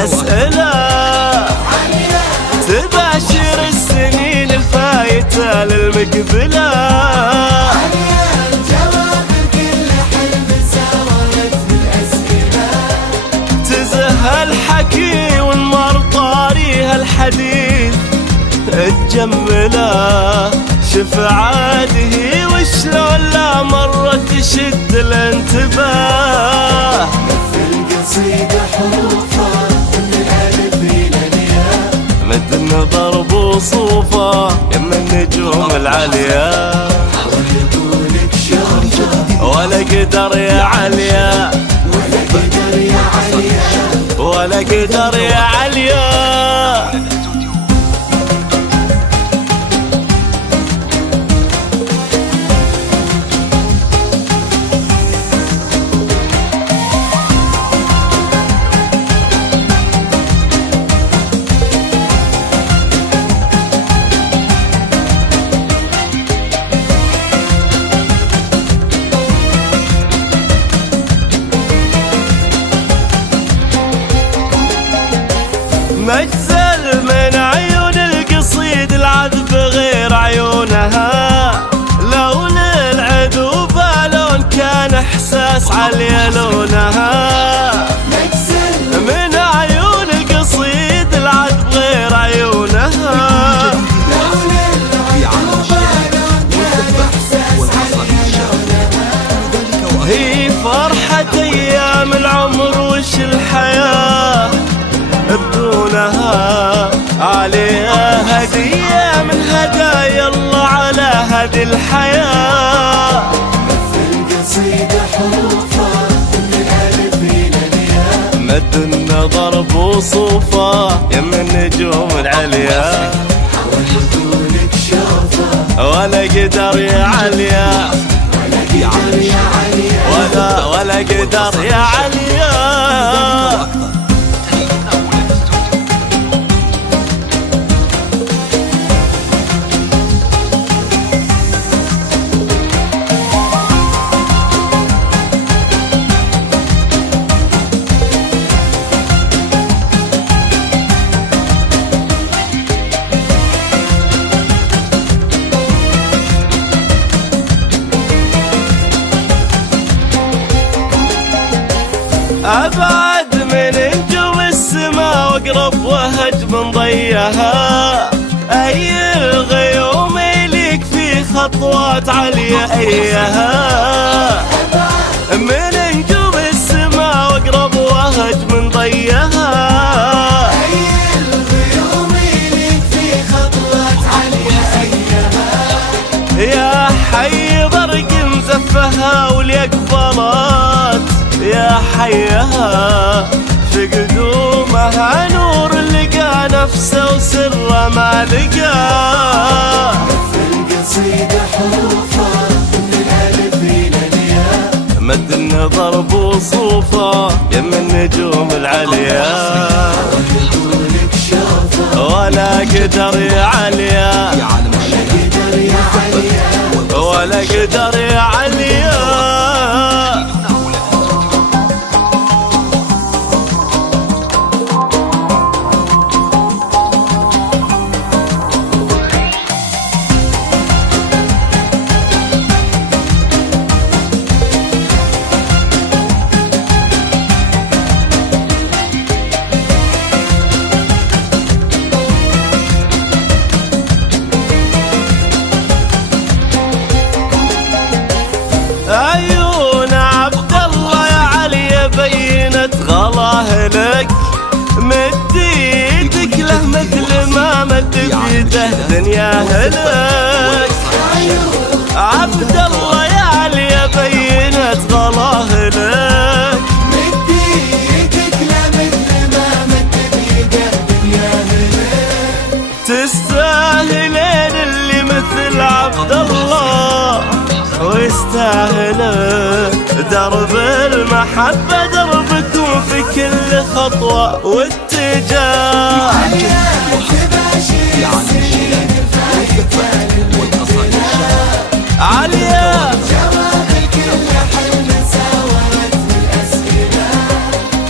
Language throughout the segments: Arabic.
الأسئلة، تباشر السنين الفايتة للمقبلة. الجواب لكل حلم سارت بالأسئلة، تزهى الحكي والمر طاريها الحديث تجمله. شف عاده وشلون لا مرة تشد الانتباه. في القصيدة حروفها من الألف إلى الياء، مد النظر بوصوفه يم النجوم العالية. حاول يطولك شوفه ولا قدر يا عليا، ولا قدر يا عليا، ولا قدر يا عليا. مجزل من عيون القصيد العذب غير عيونها. لون العذوب لون كان احساس علي لونها. مجزل من عيون القصيد العذب غير عيونها. لون العيوب لون كان إحساس علي لونها. هي فرحة ايام العمر وش الحياة بدونها. عليها هدية من هدايا الله على هذه الحياة. في القصيدة حروفها من الألف إلى الياء، مد النظر بوصوفه يم النجوم العليا. حاول يطولك شوفه ولا قدر يا عليا، ولا قدر يا عليا، ولا قدر يا عليا. أبعد من نجوم السما واقرب وهج من ضيها. أي الغيوم ليك في خطوات عليا أيها. من نجوم السما واقرب وهج من ضيها. أي الغيوم ليك في خطوات عليا أيها. يا حي برق مزفها واليقبلات يا حيها. في قدومها نور لقى نفسه وسره ما لقاه. في القصيدة حروفها من الألف إلى الياء، مد النظر بوصوفه يم النجوم العليا. يطولك شوفه ولا قدر يا عليا، ولا قدر يا عليا، ولا قدر يا عليا. عيون عبد الله يا علي بينت غلاه لك. مد ايدك له مثل ما مد بيده دنياه لك. عبد الله يا علي بينت غلاه لك. مد ايدك له مثل ما مد بيده دنياه لك. تستاهلين اللي مثل عبد الله ويستاهل درب المحبة دربكم في كل خطوة واتجاه. عليا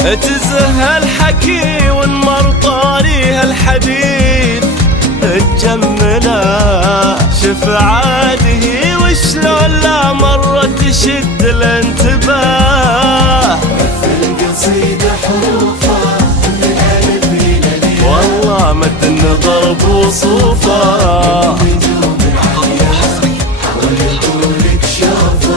تزهى الحكي فيها الحديث تجمله، شف عاده وشلون لا مرة تشد الانتباه. القصيدة حروفها من الألف إلى الياء، والله مد النظر بوصوفها. نجوم العليا حاول يقولك شوفها